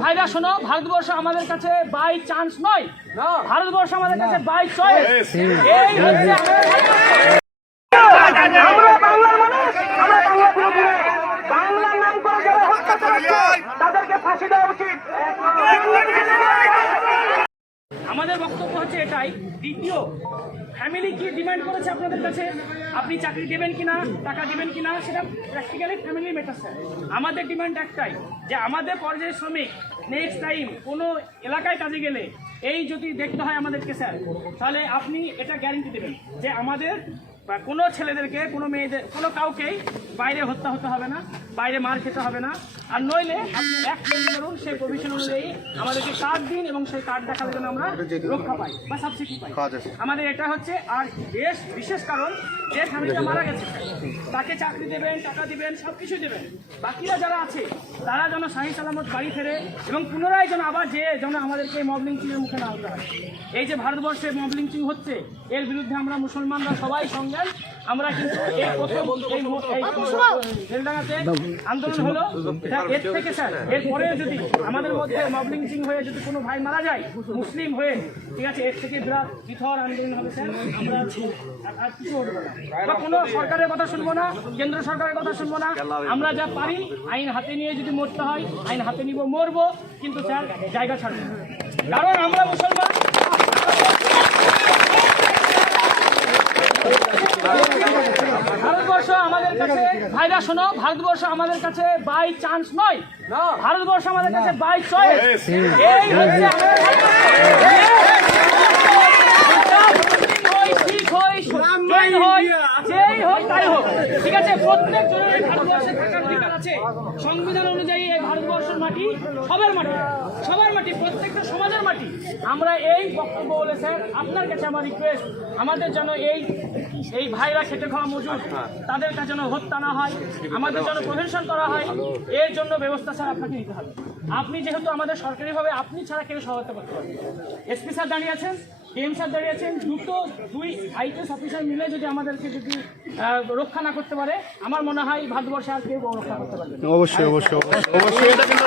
ভাইরা শোনো, ভারতবর্ষ আমাদের কাছে বাই চান্স নয়, ভারতবর্ষ আমাদের কাছে বাই চয়েস। এই হচ্ছে আমরা বাংলার মানুষ, আমরা বাংলা বিরোধী। বাংলার নাম করে যারা হত্যা করেছে তাদেরকে ফাঁসি দেওয়া উচিত। আমাদের বক্তব্য হচ্ছে এটাই। দ্বিতীয়, ফ্যামিলি কি ডিমান্ড করেছে আপনাদের কাছে, আপনি চাকরি দেবেন কিনা, টাকা দেবেন কিনা, সেটা প্র্যাকটিক্যালি ফ্যামিলি ম্যাটার স্যার। আমাদের ডিমান্ড একটাই, যে আমাদের পর্যায়ের শ্রমিক নেক্সট টাইম কোনো এলাকায় কাজে গেলে এই যদি দেখতে হয় আমাদেরকে স্যার, তাহলে আপনি এটা গ্যারেন্টি দেবেন যে আমাদের বা কোনো ছেলেদেরকে, কোনো মেয়েদের, কোনো কাউকেই বাইরে হত্যা হতে হবে না, বাইরে মার খেতে হবে না। আর নইলে আপনি এক কাজ করুন, সেই প্রভিশন অনুযায়ী আমাদেরকে কার্ড দিন এবং সেই কার্ড দেখালে যেন আমরা রক্ষা পাই বা সাবসিডি পাই। আমাদের এটা হচ্ছে। আর বিশেষ কারণ, যে ফ্যামিলিটা মারা গেছে তাকে চাকরি দেবেন, টাকা দিবেন, সব কিছু দেবেন। বাকিরা যারা আছে তারা যেন শাহী সালামত বাড়ি ফেরে এবং পুনরায় যেন আবার যেন আমাদেরকে মব লিঞ্চিংয়ের মুখে না হতে হয়। এই যে ভারতবর্ষে মব লিঞ্চিং হচ্ছে, এর বিরুদ্ধে আমরা মুসলমানরা সবাই সঙ্গে। আমরা কিন্তু এই প্রথম বেলডাঙ্গাতে আন্দোলন হলো, এর থেকে স্যার এরপরে যদি আমাদের মধ্যে মব লিঞ্চিং হয়ে যদি কোনো ভাই মারা যায় মুসলিম হয়ে, ঠিক আছে, এর থেকে বিরাট বিথর আন্দোলন হবে স্যার। আমরা আর কিছু হবে না, কোনো সরকারের কথা শুনবো না, কেন্দ্র সরকারের কথা শুনবো না। আমরা যা পারি আইন হাতে নিয়ে যদি মরতে হয় আইন হাতে নিব, মরবো, কিন্তু স্যার জায়গা ছাড়বো না। কারণ আমরা মুসলমান। ভারতবর্ষ আমাদের কাছে, ভাইরা শোনো, ভারতবর্ষ আমাদের কাছে বাই চান্স নয়, ভারতবর্ষ আমাদের কাছে বাই চয়েস। এই হচ্ছে ঠিক আছে, প্রত্যেক জনের ভারতবর্ষে থাকার অধিকার আছে। সংবিধান অনুযায়ী এই ভারতবর্ষের মাটি সবার মাটি, সবার মাটি, প্রত্যেকটা সমাজের মাটি। আমরা এই বক্তব্য বলে স্যার আপনার কাছে আমার রিকোয়েস্ট, আমাদের যেন এই ভাইরা খেটে খাওয়া মজুর, তাদের কাছে যেন হত্যা না হয়, আমাদের যেন প্রিভেনশন করা হয়, এর জন্য ব্যবস্থা স্যার আপনাকে নিতে হবে। আপনি যেহেতু আমাদের সরকারিভাবে আপনি ছাড়া কেউ সহায়তা করতে পারবেন। এসপি স্যার দাঁড়িয়ে আছেন, ডিএম স্যার দাঁড়িয়ে আছেন, দুই আইপিএস অফিসার মিলে যদি আমাদেরকে যদি রক্ষা না করতে পারে, আমার মনে হয় ভারতবর্ষে আর কেউ রক্ষা করতে পারবে না। অবশ্যই অবশ্যই অবশ্যই অবশ্যই এটা কিন্তু